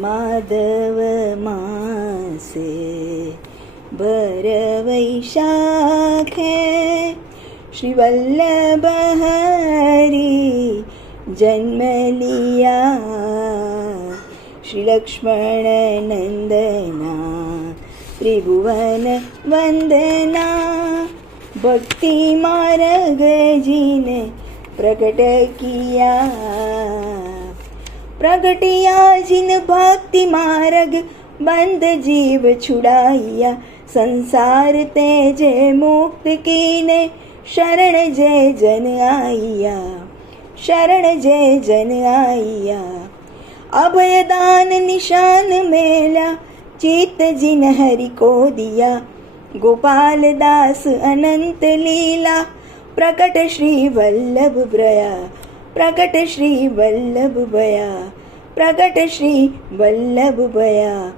माधव मासे भर वैशाखे श्री वल्लभ हरि जन्म लिया। श्री लक्ष्मण नंदना त्रिभुवन वंदना भक्ति मार्ग जिने प्रकट किया। प्रगटिया जिन भक्ति मार्ग बंद जीव छुड़ाइया। संसार तेजे मुक्त कीने शरण जय जन आइया। शरण जय जन आइया। अभयदान निशान मेला चित जिन हरि को दिया। गोपाल दास अनंत लीला प्रकट श्री वल्लभ भया। प्रकट श्री वल्लभ भया। प्रकट श्री वल्लभ भया।